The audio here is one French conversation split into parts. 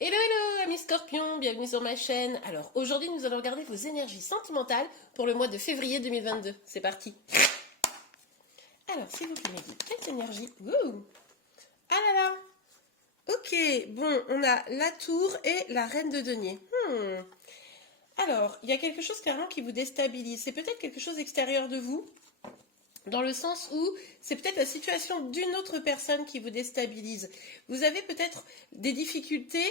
Hello hello amis scorpions, bienvenue sur ma chaîne. Alors aujourd'hui nous allons regarder vos énergies sentimentales pour le mois de février 2022. C'est parti. Alors s'il vous plaît, me dites quelles énergies. Ouh. Ah là là. Ok, bon, on a la tour et la reine de denier. Alors, il y a quelque chose clairement qui vous déstabilise. C'est peut-être quelque chose extérieur de vous, dans le sens où c'est peut-être la situation d'une autre personne qui vous déstabilise. Vous avez peut-être des difficultés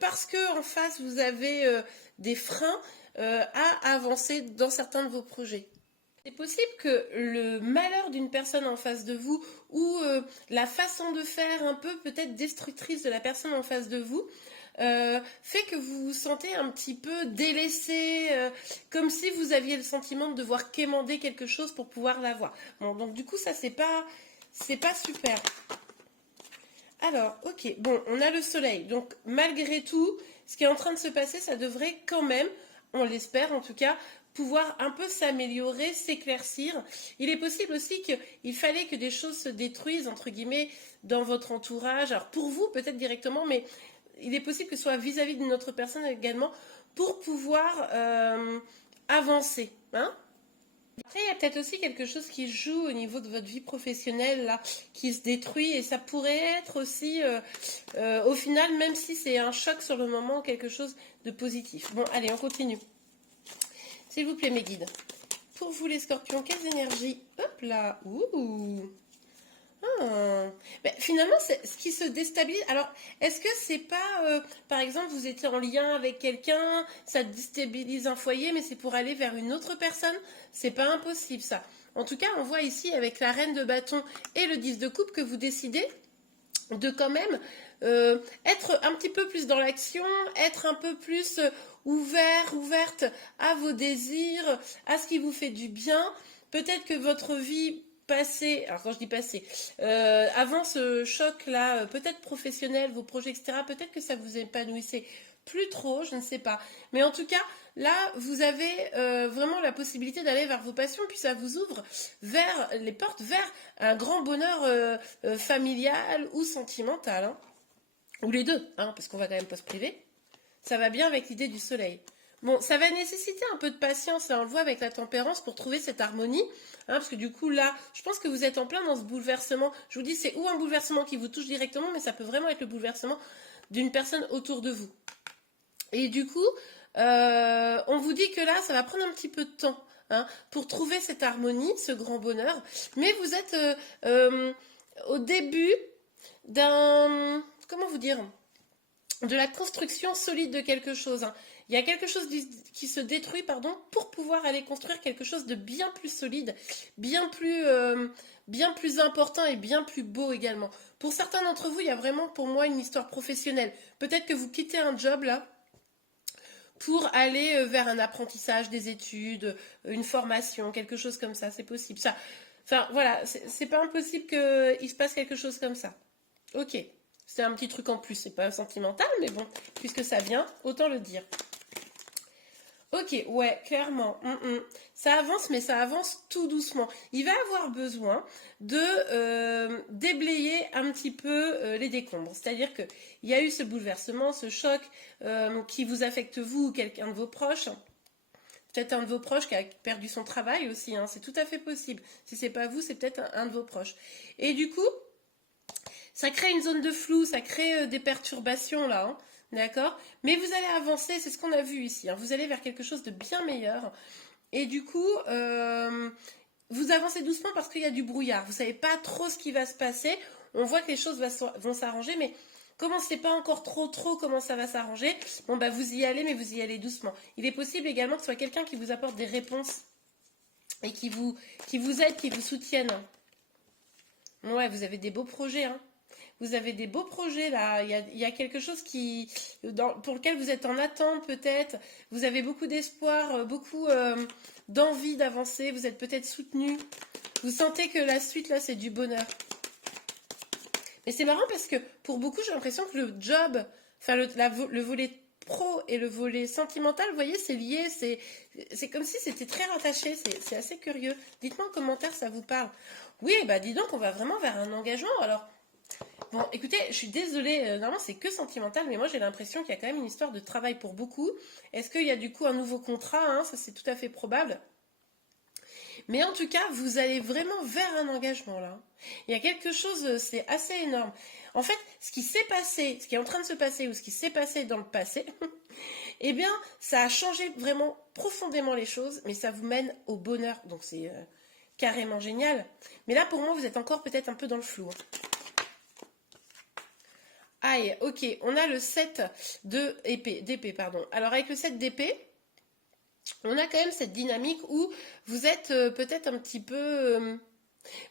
parce que en face vous avez des freins à avancer dans certains de vos projets. C'est possible que le malheur d'une personne en face de vous ou la façon de faire un peu peut-être destructrice de la personne en face de vous fait que vous vous sentez un petit peu délaissé, comme si vous aviez le sentiment de devoir quémander quelque chose pour pouvoir l'avoir. Bon, donc du coup, ça, c'est pas super. Alors, ok, bon, on a le soleil. Donc, malgré tout, ce qui est en train de se passer, ça devrait quand même, on l'espère en tout cas, pouvoir un peu s'améliorer, s'éclaircir. Il est possible aussi qu'il fallait que des choses se détruisent, entre guillemets, dans votre entourage. Alors, pour vous, peut-être directement, mais il est possible que ce soit vis-à-vis d'une autre personne également, pour pouvoir avancer. Hein. Après, il y a peut-être aussi quelque chose qui joue au niveau de votre vie professionnelle, là, qui se détruit, et ça pourrait être aussi, au final, même si c'est un choc sur le moment, quelque chose de positif. Bon, allez, on continue. S'il vous plaît, mes guides. Pour vous, les scorpions, quelles énergies? Hop là, ouh. Ah. Ben, finalement, c'est ce qui se déstabilise. Alors, est-ce que c'est pas, par exemple, vous étiez en lien avec quelqu'un, ça déstabilise un foyer, mais c'est pour aller vers une autre personne? C'est pas impossible, ça. En tout cas, on voit ici avec la reine de bâton et le 10 de coupe que vous décidez de quand même être un petit peu plus dans l'action, être un peu plus ouverte à vos désirs, à ce qui vous fait du bien. Peut-être que votre vie passée, alors quand je dis passée, avant ce choc-là, peut-être professionnel, vos projets, etc., peut-être que ça vous épanouissait plus trop, je ne sais pas. Mais en tout cas, là, vous avez vraiment la possibilité d'aller vers vos passions, puis ça vous ouvre vers les portes vers un grand bonheur familial ou sentimental. Hein. Ou les deux, hein, parce qu'on va quand même pas se priver. Ça va bien avec l'idée du soleil. Bon, ça va nécessiter un peu de patience, là, on le voit avec la tempérance, pour trouver cette harmonie. Hein, parce que du coup, là, je pense que vous êtes en plein dans ce bouleversement. Je vous dis, c'est ou un bouleversement qui vous touche directement, mais ça peut vraiment être le bouleversement d'une personne autour de vous. Et du coup, on vous dit que là, ça va prendre un petit peu de temps hein, pour trouver cette harmonie, ce grand bonheur. Mais vous êtes au début d'un... Comment vous dire? De la construction solide de quelque chose. Hein. Il y a quelque chose qui se détruit, pardon, pour pouvoir aller construire quelque chose de bien plus solide, bien plus important et bien plus beau également. Pour certains d'entre vous, il y a vraiment pour moi une histoire professionnelle. Peut-être que vous quittez un job là pour aller vers un apprentissage, des études, une formation, quelque chose comme ça, c'est possible. Ça, enfin voilà, c'est pas impossible qu'il se passe quelque chose comme ça. Ok, c'est un petit truc en plus, c'est pas sentimental, mais bon, puisque ça vient, autant le dire. Ok, ouais, clairement. Ça avance, mais ça avance tout doucement. Il va avoir besoin de déblayer un petit peu les décombres. C'est-à-dire que il y a eu ce bouleversement, ce choc qui vous affecte vous ou quelqu'un de vos proches. Peut-être un de vos proches qui a perdu son travail aussi. Hein, c'est tout à fait possible. Si c'est pas vous, c'est peut-être un de vos proches. Et du coup, ça crée une zone de flou, ça crée des perturbations là. Hein. D'accord. Mais vous allez avancer, c'est ce qu'on a vu ici. Hein. Vous allez vers quelque chose de bien meilleur. Et du coup, vous avancez doucement parce qu'il y a du brouillard. Vous ne savez pas trop ce qui va se passer. On voit que les choses vont s'arranger, mais comme on ne sait pas encore trop comment ça va s'arranger, bon bah vous y allez, mais vous y allez doucement. Il est possible également que ce soit quelqu'un qui vous apporte des réponses et qui vous aide, qui vous soutienne. Ouais, vous avez des beaux projets, hein. Vous avez des beaux projets là, il y a quelque chose pour lequel vous êtes en attente peut-être, vous avez beaucoup d'espoir, beaucoup d'envie d'avancer, vous êtes peut-être soutenu, vous sentez que la suite là c'est du bonheur. Mais c'est marrant parce que pour beaucoup j'ai l'impression que le job, enfin le volet pro et le volet sentimental, vous voyez c'est lié, c'est comme si c'était très rattaché, c'est assez curieux. Dites-moi en commentaire ça vous parle. Oui, bah dis donc on va vraiment vers un engagement alors. Bon, écoutez, je suis désolée, normalement c'est que sentimental, mais moi j'ai l'impression qu'il y a quand même une histoire de travail pour beaucoup. Est-ce qu'il y a du coup un nouveau contrat, hein? Ça c'est tout à fait probable. Mais en tout cas, vous allez vraiment vers un engagement là. Il y a quelque chose, c'est assez énorme. En fait, ce qui s'est passé, ce qui est en train de se passer ou ce qui s'est passé dans le passé, eh bien, ça a changé vraiment profondément les choses, mais ça vous mène au bonheur. Donc c'est carrément génial. Mais là, pour moi, vous êtes encore peut-être un peu dans le flou, hein. Aïe, ok, on a le 7 d'épée, pardon. Alors avec le 7 d'épée, on a quand même cette dynamique où vous êtes peut-être un petit peu...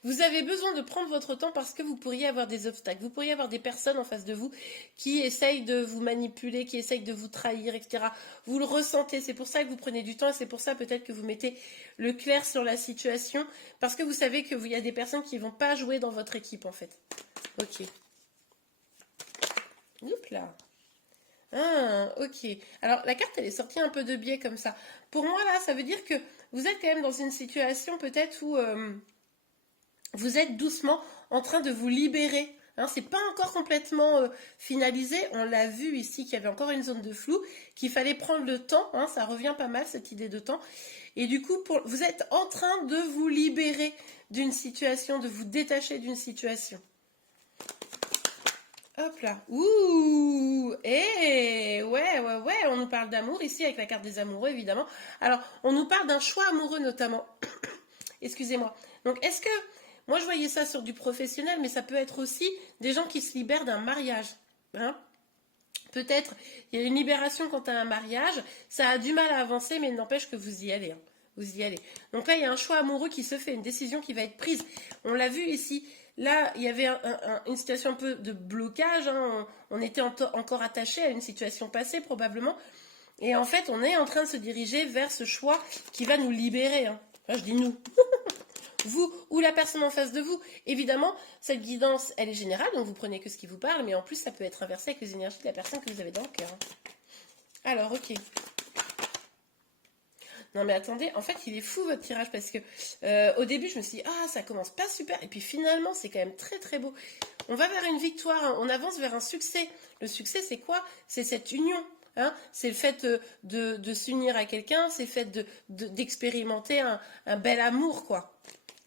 vous avez besoin de prendre votre temps parce que vous pourriez avoir des obstacles. Vous pourriez avoir des personnes en face de vous qui essayent de vous manipuler, qui essayent de vous trahir, etc. Vous le ressentez, c'est pour ça que vous prenez du temps et c'est pour ça peut-être que vous mettez le clair sur la situation parce que vous savez qu'il y a des personnes qui ne vont pas jouer dans votre équipe en fait. Ok. Oups là. Ah, ok. Alors, la carte, elle est sortie un peu de biais comme ça. Pour moi, là, ça veut dire que vous êtes quand même dans une situation peut-être où vous êtes doucement en train de vous libérer. Hein, c'est pas encore complètement finalisé. On l'a vu ici qu'il y avait encore une zone de flou, qu'il fallait prendre le temps. Hein, ça revient pas mal, cette idée de temps. Et du coup, vous êtes en train de vous libérer d'une situation, de vous détacher d'une situation. Hop là. Ouh. Ouais. On nous parle d'amour ici avec la carte des amoureux, évidemment. Alors, on nous parle d'un choix amoureux, notamment. Excusez-moi. Donc, est-ce que... Moi, je voyais ça sur du professionnel, mais ça peut être aussi des gens qui se libèrent d'un mariage. Hein. Peut-être, il y a une libération quant à un mariage. Ça a du mal à avancer, mais il n'empêche que vous y allez. Hein. Vous y allez. Donc là, il y a un choix amoureux qui se fait, une décision qui va être prise. On l'a vu ici. Là, il y avait une situation un peu de blocage. Hein. On était encore attaché à une situation passée, probablement. Et en fait, on est en train de se diriger vers ce choix qui va nous libérer. Hein. Enfin, je dis nous. Vous ou la personne en face de vous. Évidemment, cette guidance, elle est générale, donc vous prenez que ce qui vous parle, mais en plus, ça peut être inversé avec les énergies de la personne que vous avez dans le cœur. Hein. Alors, ok. Non mais attendez, en fait il est fou votre tirage parce que au début je me suis dit ah ça commence pas super et puis finalement c'est quand même très très beau. On va vers une victoire, hein. On avance vers un succès. Le succès c'est quoi? C'est cette union. Hein, c'est le fait de s'unir à quelqu'un, c'est le fait d'expérimenter un bel amour quoi.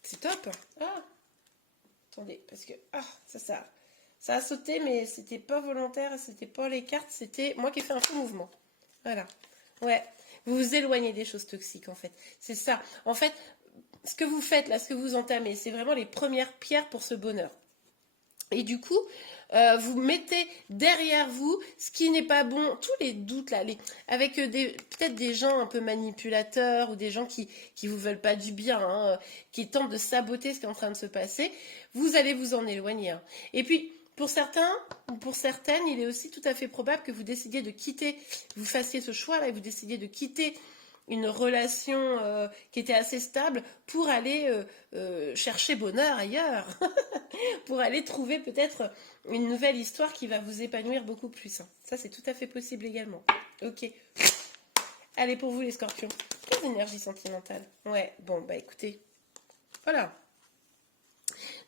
C'est top. Ah, attendez, parce que ça a sauté mais c'était pas volontaire, c'était pas les cartes, c'était moi qui ai fait un faux mouvement. Voilà. Ouais. Vous vous éloignez des choses toxiques, en fait. C'est ça. En fait, ce que vous faites, là, ce que vous entamez, c'est vraiment les premières pierres pour ce bonheur. Et du coup, vous mettez derrière vous ce qui n'est pas bon, tous les doutes, là, avec peut-être des gens un peu manipulateurs ou des gens qui vous veulent pas du bien, hein, qui tentent de saboter ce qui est en train de se passer, vous allez vous en éloigner. Hein. Et puis, pour certains ou pour certaines, il est aussi tout à fait probable que vous décidiez de quitter, vous fassiez ce choix-là et vous décidiez de quitter une relation qui était assez stable pour aller chercher bonheur ailleurs, pour aller trouver peut-être une nouvelle histoire qui va vous épanouir beaucoup plus. Hein. Ça, c'est tout à fait possible également. Ok. Allez, pour vous les scorpions, quelle énergie sentimentale. Ouais, bon, bah écoutez, voilà.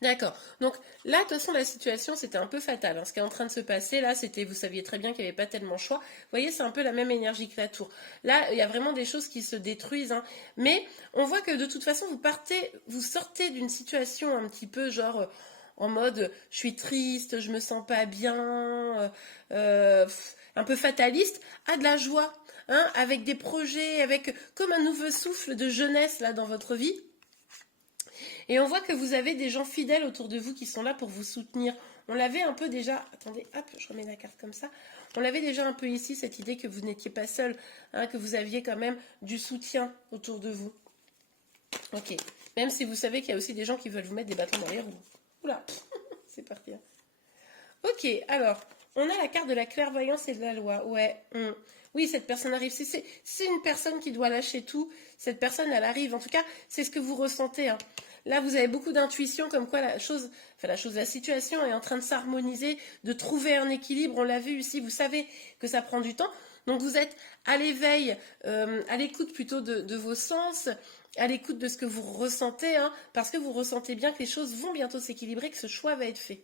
D'accord. Donc là, de toute façon, la situation, c'était un peu fatal. Hein. Ce qui est en train de se passer, là, c'était, vous saviez très bien qu'il n'y avait pas tellement de choix. Vous voyez, c'est un peu la même énergie que la tour. Là, il y a vraiment des choses qui se détruisent. Hein. Mais on voit que de toute façon, vous sortez d'une situation un petit peu genre en mode, je suis triste, je me sens pas bien, un peu fataliste, à de la joie. Hein, avec des projets, avec comme un nouveau souffle de jeunesse là dans votre vie. Et on voit que vous avez des gens fidèles autour de vous qui sont là pour vous soutenir. On l'avait un peu déjà... Attendez, hop, je remets la carte comme ça. On l'avait déjà un peu ici, cette idée que vous n'étiez pas seul, hein, que vous aviez quand même du soutien autour de vous. Ok. Même si vous savez qu'il y a aussi des gens qui veulent vous mettre des bâtons dans les roues. Oula, c'est parti. Hein. Ok, alors, on a la carte de la clairvoyance et de la loi. Ouais. Oui, cette personne arrive. C'est une personne qui doit lâcher tout. Cette personne, elle arrive. En tout cas, c'est ce que vous ressentez. Hein. Là, vous avez beaucoup d'intuition, comme quoi la situation est en train de s'harmoniser, de trouver un équilibre. On l'a vu ici, vous savez que ça prend du temps. Donc, vous êtes à l'éveil, à l'écoute plutôt de vos sens, à l'écoute de ce que vous ressentez, hein, parce que vous ressentez bien que les choses vont bientôt s'équilibrer, que ce choix va être fait.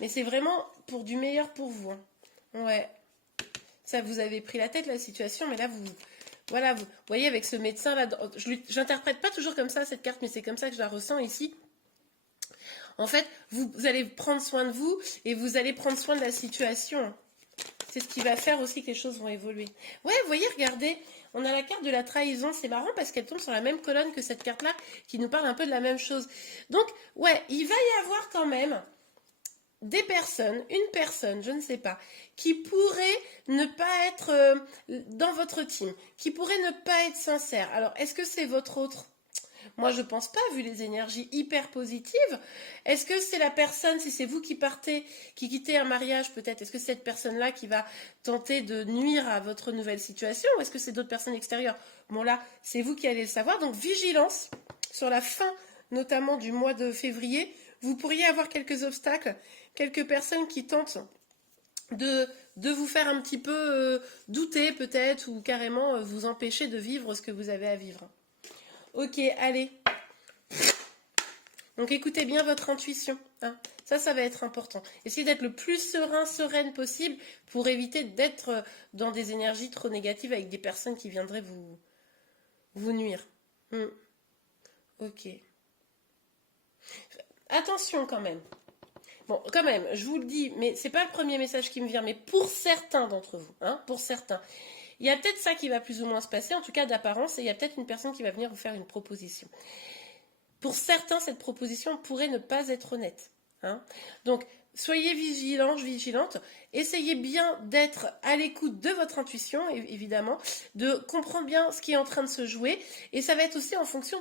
Mais c'est vraiment pour du meilleur pour vous. Hein. Ouais. Ça, vous avez pris la tête, la situation, mais là, voilà, vous voyez, avec ce médecin-là, je n'interprète pas toujours comme ça, cette carte, mais c'est comme ça que je la ressens ici. En fait, vous allez prendre soin de vous et vous allez prendre soin de la situation. C'est ce qui va faire aussi que les choses vont évoluer. Ouais, vous voyez, regardez, on a la carte de la trahison. C'est marrant parce qu'elle tombe sur la même colonne que cette carte-là qui nous parle un peu de la même chose. Donc, ouais, il va y avoir quand même des personnes, une personne, je ne sais pas, qui pourrait ne pas être dans votre team, qui pourrait ne pas être sincère. Alors, est-ce que c'est votre autre ? Moi, je pense pas, vu les énergies hyper positives. Est-ce que c'est la personne, si c'est vous qui partez, qui quittez un mariage peut-être, est-ce que c'est cette personne-là qui va tenter de nuire à votre nouvelle situation ou est-ce que c'est d'autres personnes extérieures? Bon là, c'est vous qui allez le savoir. Donc, vigilance sur la fin, notamment du mois de février. Vous pourriez avoir quelques obstacles, quelques personnes qui tentent de vous faire un petit peu douter peut-être ou carrément vous empêcher de vivre ce que vous avez à vivre. Ok, allez. Donc écoutez bien votre intuition. Hein. Ça va être important. Essayez d'être le plus sereine possible pour éviter d'être dans des énergies trop négatives avec des personnes qui viendraient vous nuire. Ok. Attention quand même. Bon, quand même, je vous le dis, mais c'est pas le premier message qui me vient, mais pour certains d'entre vous, hein, pour certains, il y a peut-être ça qui va plus ou moins se passer, en tout cas d'apparence, et il y a peut-être une personne qui va venir vous faire une proposition. Pour certains, cette proposition pourrait ne pas être honnête. Hein. Donc, soyez vigilante, essayez bien d'être à l'écoute de votre intuition, évidemment, de comprendre bien ce qui est en train de se jouer, et ça va être aussi en fonction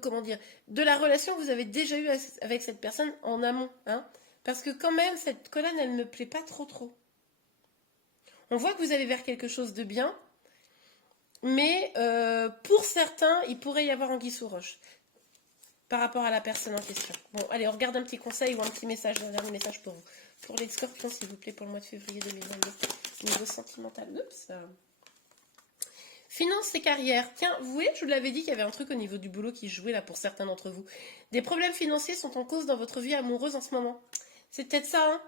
comment dire, de la relation que vous avez déjà eue avec cette personne en amont. Hein. Parce que quand même, cette colonne, elle ne me plaît pas trop. On voit que vous allez vers quelque chose de bien, mais pour certains, il pourrait y avoir anguille sous roche par rapport à la personne en question. Bon, allez, on regarde un petit conseil ou un petit message, un dernier message pour vous. Pour les scorpions, s'il vous plaît, pour le mois de février 2022. Niveau sentimental. Oups. Finance et carrière. Tiens, vous voyez, je vous l'avais dit qu'il y avait un truc au niveau du boulot qui jouait là pour certains d'entre vous. Des problèmes financiers sont en cause dans votre vie amoureuse en ce moment. C'est peut-être ça, hein.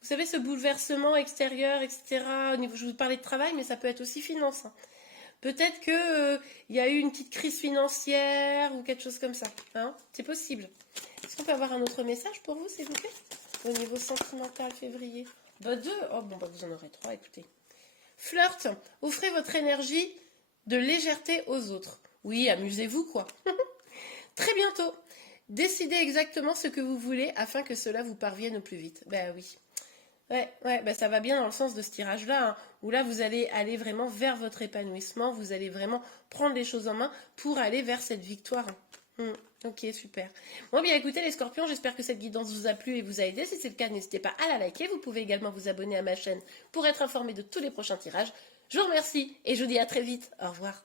Vous savez, ce bouleversement extérieur, etc. Au niveau, je vous parlais de travail, mais ça peut être aussi finance. Hein. Peut-être qu'il y a eu une petite crise financière ou quelque chose comme ça. Hein. C'est possible. Est-ce qu'on peut avoir un autre message pour vous, s'il vous plaît? Au niveau sentimental, février. Bah, 2. Oh, bon, bah, vous en aurez 3, écoutez. Flirt. Offrez votre énergie de légèreté aux autres. Oui, amusez-vous, quoi. Très bientôt. Décidez exactement ce que vous voulez afin que cela vous parvienne au plus vite. Ben oui. Ouais, bah ça va bien dans le sens de ce tirage-là, hein, où là vous allez aller vraiment vers votre épanouissement, vous allez vraiment prendre les choses en main pour aller vers cette victoire. Ok, super. Bon, bien écoutez les scorpions, j'espère que cette guidance vous a plu et vous a aidé. Si c'est le cas, n'hésitez pas à la liker. Vous pouvez également vous abonner à ma chaîne pour être informé de tous les prochains tirages. Je vous remercie et je vous dis à très vite. Au revoir.